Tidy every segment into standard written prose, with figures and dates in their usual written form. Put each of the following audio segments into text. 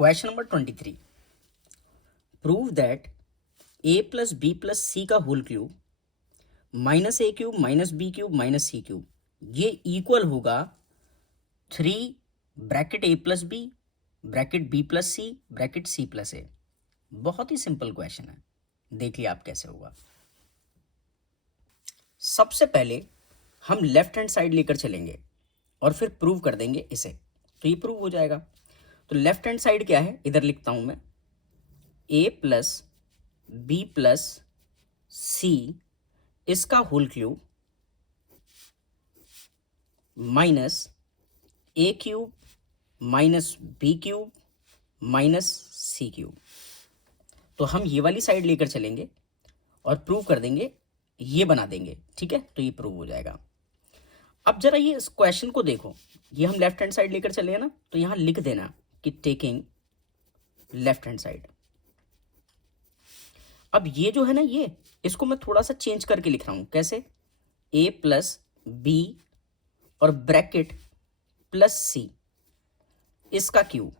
Question number 23, prove that a plus B plus C का whole cube minus A cube minus B cube minus C cube ये equal होगा 3 bracket a plus B bracket B plus C bracket C plus A. बहुत ही simple question है, देखिए आप कैसे होगा। सबसे पहले हम लेफ्ट हैंड साइड लेकर चलेंगे और फिर प्रूव कर देंगे इसे, तो ये प्रूव हो जाएगा। तो लेफ्ट हैंड साइड क्या है, इधर लिखता हूं मैं a plus B plus C इसका whole cube minus A cube minus B cube minus C cube. तो हम ये वाली साइड लेकर चलेंगे और प्रूव कर देंगे, ये बना देंगे, ठीक है। तो ये प्रूव हो जाएगा। अब जरा ये इस क्वेश्चन को देखो, ये हम लेफ्ट हैंड साइड लेकर चले हैं ना, तो यहां लिख देना कि टेकिंग लेफ्ट हैंड साइड। अब ये जो है ना, ये इसको मैं थोड़ा सा चेंज करके लिख रहा हूं। कैसे? a प्लस बी और ब्रैकेट प्लस सी इसका क्यूब।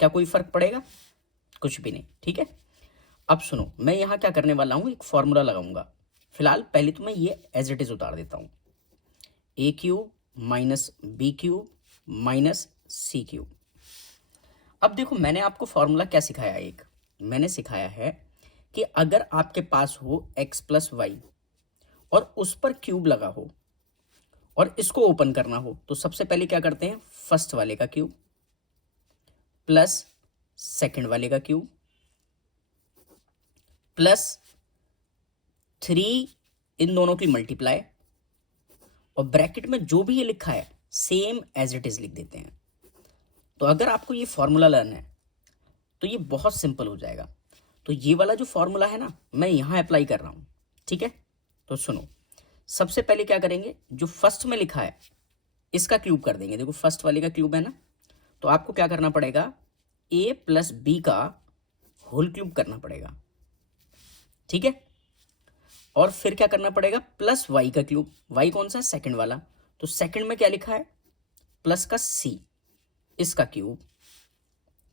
क्या कोई फर्क पड़ेगा? कुछ भी नहीं, ठीक है। अब सुनो, मैं यहां क्या करने वाला हूं, एक फॉर्मूला लगाऊंगा। फिलहाल पहले तो मैं ये एज इट इज उतार देता हूं, A cube minus B cube minus C cube. अब देखो, मैंने आपको फॉर्मूला क्या सिखाया, एक मैंने सिखाया है कि अगर आपके पास हो x प्लस वाई और उस पर क्यूब लगा हो और इसको ओपन करना हो, तो सबसे पहले क्या करते हैं, फर्स्ट वाले का क्यूब प्लस सेकंड वाले का क्यूब प्लस 3 इन दोनों की मल्टीप्लाई, और ब्रैकेट में जो भी ये लिखा है सेम एज इट इज लिख देते हैं। तो अगर आपको ये फॉर्मूला लर्न है तो ये बहुत सिंपल हो जाएगा। तो ये वाला जो फॉर्मूला है ना, मैं यहां अप्लाई कर रहा हूं, ठीक है। तो सुनो, सबसे पहले क्या करेंगे, जो फर्स्ट में लिखा है इसका क्यूब कर देंगे। देखो फर्स्ट वाले का क्यूब है ना, तो आपको क्या करना पड़ेगा, a प्लस बी का होल क्यूब करना पड़ेगा, ठीक है। और फिर क्या करना पड़ेगा, प्लस वाई का क्यूब। वाई कौन सा? सेकंड वाला। तो सेकंड में क्या लिखा है, प्लस का सी इसका क्यूब,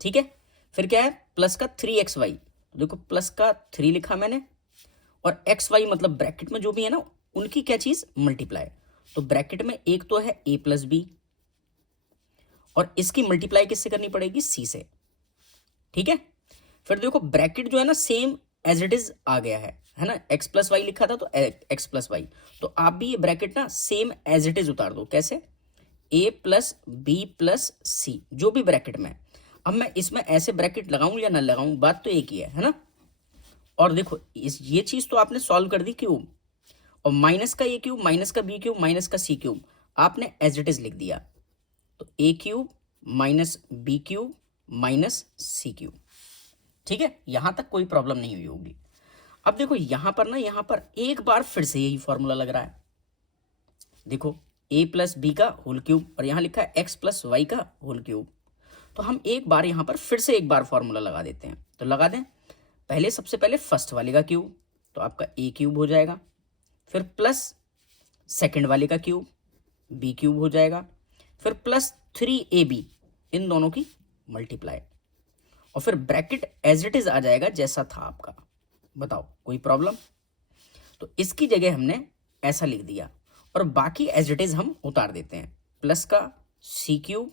ठीक है। फिर क्या है, प्लस का 3xy। देखो प्लस का 3 लिखा मैंने, और एक्स वाई मतलब ब्रैकेट में जो भी है ना, उनकी क्या चीज, मल्टीप्लाई। तो ब्रैकेट में एक तो है a प्लस बी, और इसकी मल्टीप्लाई किससे करनी पड़ेगी, सी से, ठीक है। फिर देखो ब्रैकेट जो है ना, सेम एज इट इज आ गया है ना। x प्लस वाई लिखा था तो x प्लस वाई, तो आप भी ये ब्रैकेट ना सेम एज इट इज उतार दो। कैसे? a प्लस बी प्लस सी, जो भी ब्रैकेट में। अब मैं इसमें ऐसे ब्रैकेट लगाऊं या ना लगाऊं, बात तो एक ही है ना। और देखो ये चीज तो आपने सॉल्व कर दी, क्यूब, और माइनस का ए क्यूब माइनस का बी क्यूब माइनस का सी क्यूब आपने एज इट इज लिख दिया। तो A cube minus B cube minus C cube, ठीक है। यहां तक कोई प्रॉब्लम नहीं हुई होगी। अब देखो यहां पर ना, यहां पर एक बार फिर से यही फॉर्मूला लग रहा है। देखो a प्लस बी का होल क्यूब, और यहां लिखा है x प्लस वाई का होल क्यूब। तो हम एक बार यहां पर फिर से एक बार फॉर्मूला लगा देते हैं। तो लगा दें, पहले सबसे पहले फर्स्ट वाले का क्यूब, तो आपका a क्यूब हो जाएगा। फिर प्लस सेकंड वाले का क्यूब, b क्यूब हो जाएगा। फिर प्लस 3ab, इन दोनों की मल्टीप्लाई, और फिर ब्रैकेट एज इट इज आ जाएगा जैसा था आपका। बताओ कोई प्रॉब्लम? तो इसकी जगह हमने ऐसा लिख दिया, और बाकी एज इट इज हम उतार देते हैं। प्लस का सी क्यूब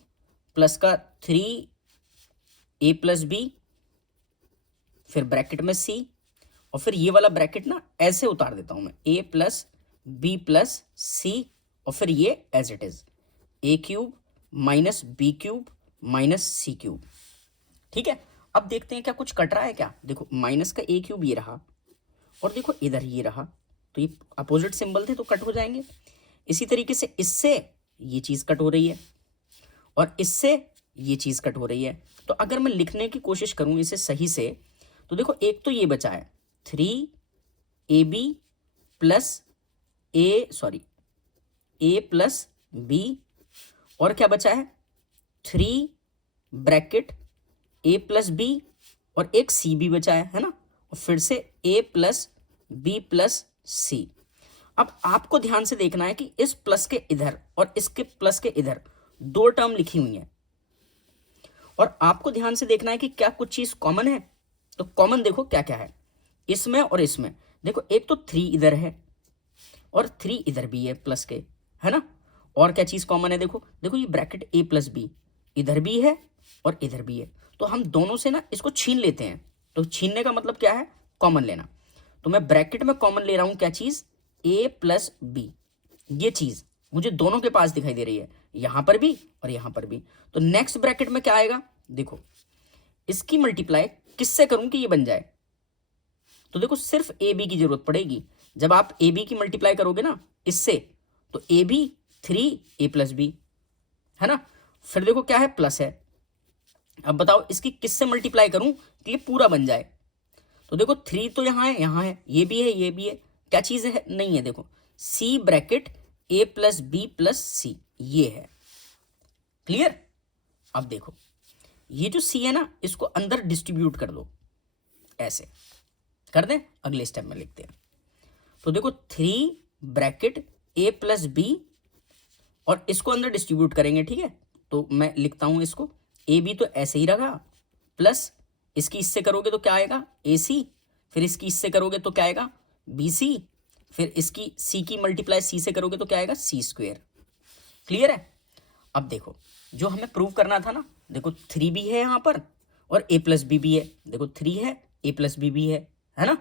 प्लस का 3a प्लस बी, फिर ब्रैकेट में सी, और फिर ये वाला ब्रैकेट ना ऐसे उतार देता हूं मैं, a plus B plus C, और फिर ये as it is a cube minus B cube minus C cube, ठीक है। अब देखते हैं क्या कुछ कट रहा है क्या। देखो माइनस का a क्यूब ये रहा, और देखो इधर ये रहा, तो ये अपोजिट सिंबल थे तो कट हो जाएंगे। इसी तरीके से इससे ये चीज कट हो रही है, और इससे ये चीज कट हो रही है। तो अगर मैं लिखने की कोशिश करूं इसे सही से, तो देखो एक तो ये बचा है 3ab plus a plus B, और क्या बचा है 3 ब्रैकेट a प्लस बी, और एक सी भी बचा है ना, और फिर से a प्लस बी प्लस सी। अब आपको ध्यान से देखना है कि इस प्लस के इधर और इसके प्लस के इधर दो टर्म लिखी हुई हैं, और आपको ध्यान से देखना है कि क्या कुछ चीज कॉमन है। तो कॉमन देखो क्या क्या है इसमें और इसमें। देखो एक तो 3 इधर है और 3 इधर भी है प्लस के, है ना। और क्या चीज कॉमन है, देखो देखो ये ब्रैकेट a प्लस बी इधर भी है और इधर भी है। तो हम दोनों से ना इसको छीन लेते हैं। तो छीनने का मतलब क्या है, कॉमन लेना। तो मैं ब्रैकेट में कॉमन ले रहा हूं क्या चीज, a प्लस बी। ये चीज मुझे दोनों के पास दिखाई दे रही है, यहां पर भी और यहां पर भी। तो नेक्स्ट ब्रैकेट में क्या आएगा, देखो इसकी मल्टीप्लाई किससे करूं कि ये बन जाए। तो देखो सिर्फ ए बी की जरूरत पड़ेगी। जब आप ए बी की मल्टीप्लाई करोगे ना इससे, तो A B 3 a plus B, है ना। फिर देखो क्या है, प्लस है। अब बताओ इसकी किससे मल्टीप्लाई करूं कि ये पूरा बन जाए। तो देखो 3 तो यहाँ है, ये भी है, ये भी है। क्या चीज है, नहीं है। देखो C bracket a plus B plus C, ये है। क्लियर। अब देखो ये जो सी है ना, इसको अंदर डिस्ट्रीब्यूट कर दो, ऐसे कर दें। अगले स्टेप में लिखते हैं। तो देखो 3 ब्रैकेट a प्लस बी और इसको अंदर डिस्ट्रीब्यूट करेंगे, ठीक है। तो मैं लिखता हूं इसको, ए बी तो ऐसे ही रहा, प्लस इसकी इससे करोगे तो क्या आएगा, ए सी। फिर इसकी इससे करोगे तो क्या आएगा, बी सी। फिर इसकी सी की मल्टीप्लाई सी से करोगे तो क्या आएगा, सी स्क्वेयर। क्लियर है। अब देखो जो हमें प्रूव करना था ना, देखो 3 भी है यहाँ पर और a प्लस बी भी है। देखो 3 है, a प्लस बी भी है ना।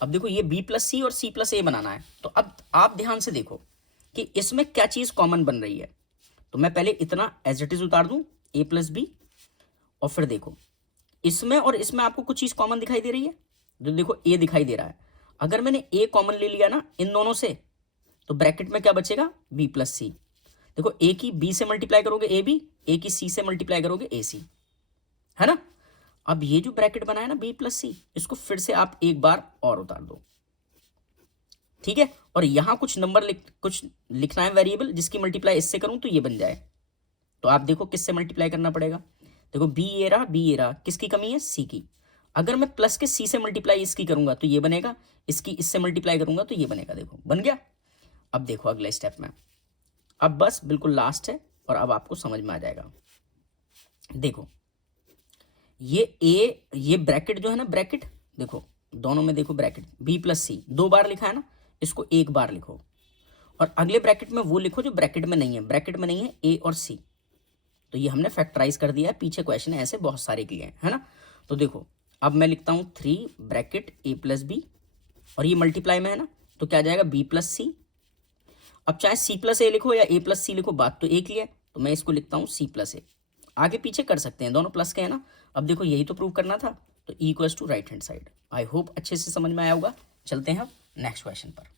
अब देखो ये b प्लस सी और c प्लस ए बनाना है। तो अब आप ध्यान से देखो कि इसमें क्या चीज कॉमन बन रही है। तो मैं पहले इतना एज इट इज उतार दूं, a प्लस बी। और फिर देखो इसमें और इसमें आपको कुछ चीज कॉमन दिखाई दे रही है। जो देखो a दिखाई दे रहा है, अगर मैंने a कॉमन ले लिया ना इन दोनों से, तो ब्रैकेट में क्या बचेगा, b प्लस सी। देखो a की b से मल्टीप्लाई करोगे ए बी, a की c से मल्टीप्लाई करोगे ए सी, है ना। अब ये जो ब्रैकेट बना है ना b प्लस सी, इसको फिर से आप एक बार और उतार दो, ठीक है। और यहां कुछ नंबर कुछ लिखना है वेरिएबल, जिसकी मल्टीप्लाई इससे करूं तो ये बन जाए। तो आप देखो किससे मल्टीप्लाई करना पड़ेगा। देखो बी ये रहा, किसकी कमी है, सी की। अगर मैं प्लस के सी से मल्टीप्लाई इसकी करूंगा तो ये बनेगा, इसकी इससे मल्टीप्लाई करूंगा तो ये बनेगा। देखो बन गया। अब देखो अगले स्टेप में, अब बस बिल्कुल लास्ट है और अब आपको समझ में आ जाएगा। देखो ये ब्रैकेट जो है ना, ब्रैकेट देखो दोनों में, देखो ब्रैकेट b प्लस सी 2 बार लिखा है ना, इसको 1 बार लिखो। और अगले ब्रैकेट में वो लिखो जो ब्रैकेट में नहीं है। ब्रैकेट में नहीं है a और c, तो ये हमने फैक्टराइज कर दिया है। पीछे क्वेश्चन ऐसे बहुत सारे किए हैं, है ना। तो देखो अब मैं लिखता हूँ 3 ब्रैकेट a प्लस बी और ये मल्टीप्लाई में है ना, तो क्या जाएगा b प्लस सी। अब चाहे c प्लस ए लिखो या a प्लस सी लिखो, बात तो एक ही है। तो मैं इसको लिखता हूँ c प्लस ए। आगे पीछे कर सकते हैं, दोनों प्लस के है ना। अब देखो यही तो प्रूव करना था, तो equals to right hand side. I hope अच्छे से समझ में आया होगा। चलते हैं अब नेक्स्ट क्वेश्चन पर।